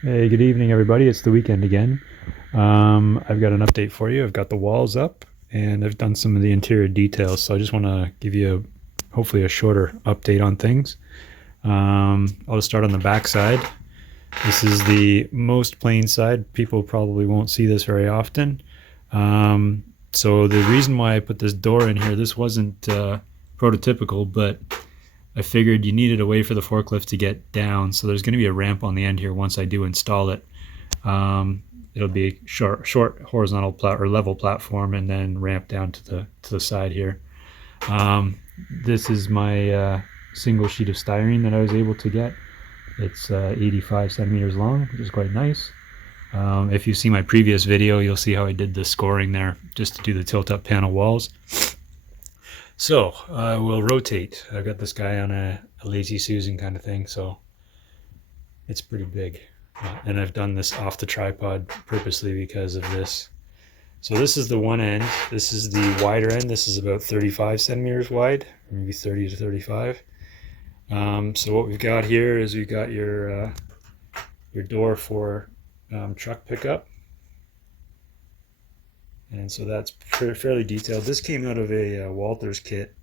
Hey, good evening, everybody. It's the weekend again. I've got an update for you. I've got the walls up and I've done some of the interior details. So I just want to give you hopefully a shorter update on things. I'll just start on the back side. This is the most plain side. People probably won't see this very often. So the reason why I put this door in here, this wasn't prototypical, but I figured you needed a way for the forklift to get down. So there's going to be a ramp on the end here once I do install it. Um, it'll be a short horizontal or level platform, and then ramp down to the side here. Um, this is my single sheet of styrene that I was able to get. It's 85 centimeters long, which is quite nice. If you see my previous video, you'll see how I did the scoring there just to do the tilt-up panel walls. So we'll rotate. I've got this guy on a lazy Susan kind of thing, so it's pretty big. And I've done this off the tripod purposely because of this. So this is the one end. This is the wider end. This is about 35 centimeters wide, maybe 30 to 35. So what we've got here is we've got your door for truck pickup. And so that's fairly detailed. This came out of a Walters kit.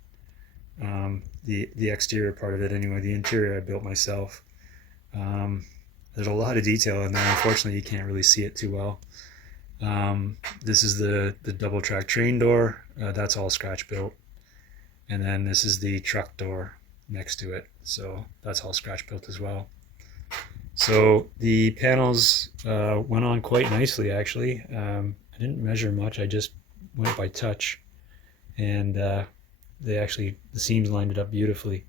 The exterior part of it anyway. The interior I built myself. There's a lot of detail in there. Unfortunately, you can't really see it too well. This is the double track train door. That's all scratch built. And then this is the truck door next to it. So that's all scratch built as well. So the panels went on quite nicely, actually. I didn't measure much. I just went by touch, and the seams lined it up beautifully.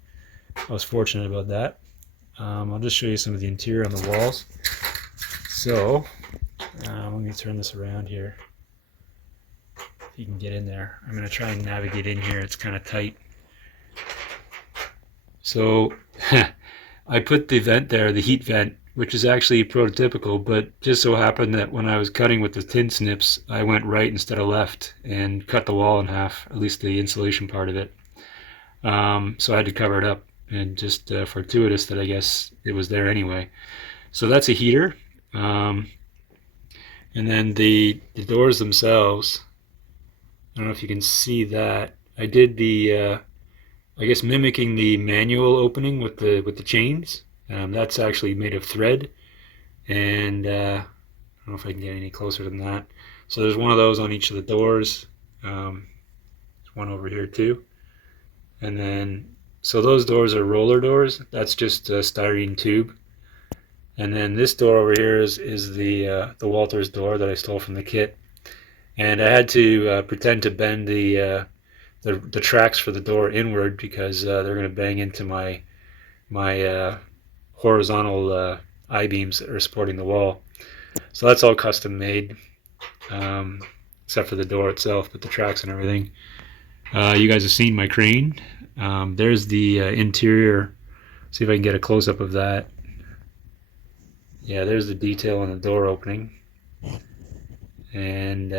I was fortunate about that. I'll just show you some of the interior on the walls. So let me turn this around here. If you can get in there. I'm going to try and navigate in here. It's kind of tight. So I put the vent there, the heat vent, which is actually prototypical, but just so happened that when I was cutting with the tin snips, I went right instead of left and cut the wall in half, at least the insulation part of it. So I had to cover it up, and just fortuitous that I guess it was there anyway. So that's a heater. And then the doors themselves, I don't know if you can see that. I did the I guess mimicking the manual opening with the chains. That's actually made of thread, and I don't know if I can get any closer than that. So there's one of those on each of the doors. There's one over here too, and then so those doors are roller doors. That's just a styrene tube. And then this door over here is the Walters door that I stole from the kit, and I had to pretend to bend the tracks for the door inward because they're going to bang into my horizontal I-beams that are supporting the wall. So that's all custom made, except for the door itself, but the tracks and everything. You guys have seen my crane. There's the interior. See if I can get a close-up of that. Yeah, there's the detail on the door opening. And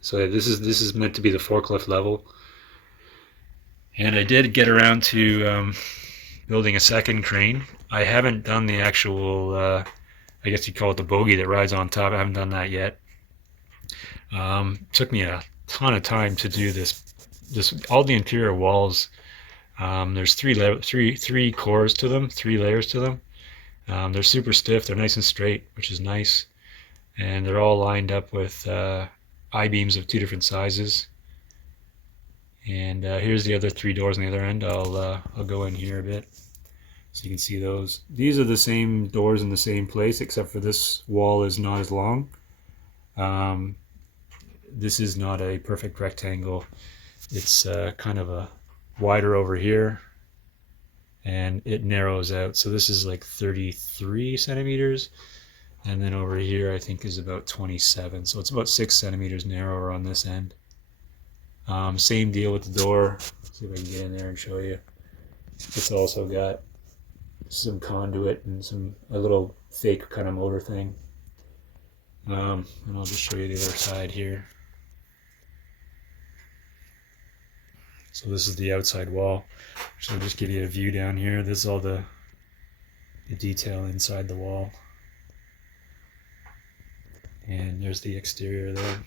so this is meant to be the forklift level. And I did get around to building a second crane. I haven't done the actual, I guess you'd call it the bogie that rides on top. I haven't done that yet. Took me a ton of time to do this. All the interior walls. There's three cores to them, 3 layers to them. They're super stiff. They're nice and straight, which is nice. And they're all lined up with I-beams of 2 different sizes. And here's the other 3 doors on the other end. I'll go in here a bit so you can see those. These are the same doors in the same place, except for this wall is not as long. This is not a perfect rectangle. It's kind of a wider over here, and it narrows out. So this is like 33 centimeters, and then over here I think is about 27. So it's about 6 centimeters narrower on this end. Same deal with the door. Let's see if I can get in there and show you. It's also got some conduit and a little fake kind of motor thing. And I'll just show you the other side here. So this is the outside wall. So I'll just give you a view down here. This is all the detail inside the wall. And there's the exterior there.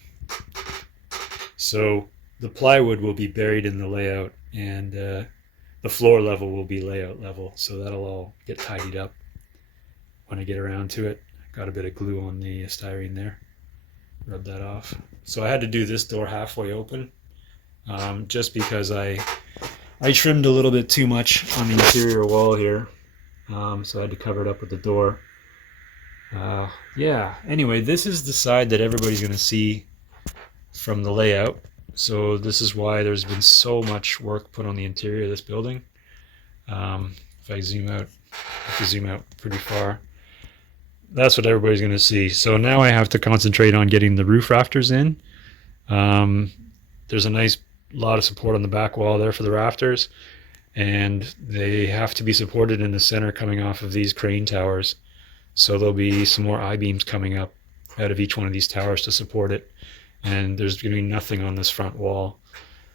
So the plywood will be buried in the layout, and the floor level will be layout level. So that'll all get tidied up when I get around to it. Got a bit of glue on the styrene there. Rub that off. So I had to do this door halfway open, just because I trimmed a little bit too much on the interior wall here. So I had to cover it up with the door. Yeah, anyway, this is the side that everybody's going to see from the layout. So this is why there's been so much work put on the interior of this building. If I zoom out, I have to zoom out pretty far. That's what everybody's going to see. So now I have to concentrate on getting the roof rafters in. There's a nice lot of support on the back wall there for the rafters, and they have to be supported in the center coming off of these crane towers. So there'll be some more I-beams coming up out of each one of these towers to support it, and there's going to be nothing on this front wall.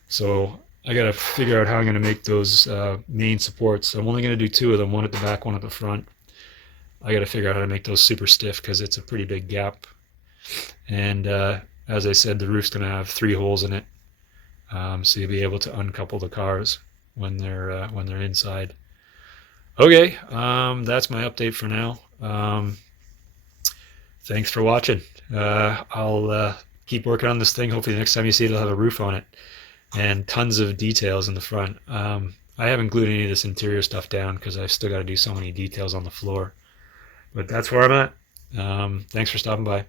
So I got to figure out how I'm going to make those main supports. I'm only going to do two of them, one at the back, one at the front. I got to figure out how to make those super stiff because it's a pretty big gap. And as I said, the roof's going to have 3 holes in it, so you'll be able to uncouple the cars when they're inside. Okay, that's my update for now. Thanks for watching. I'll keep working on this thing. Hopefully the next time you see it, it'll have a roof on it and tons of details in the front. I haven't glued any of this interior stuff down because I've still got to do so many details on the floor. But that's where I'm at. Thanks for stopping by.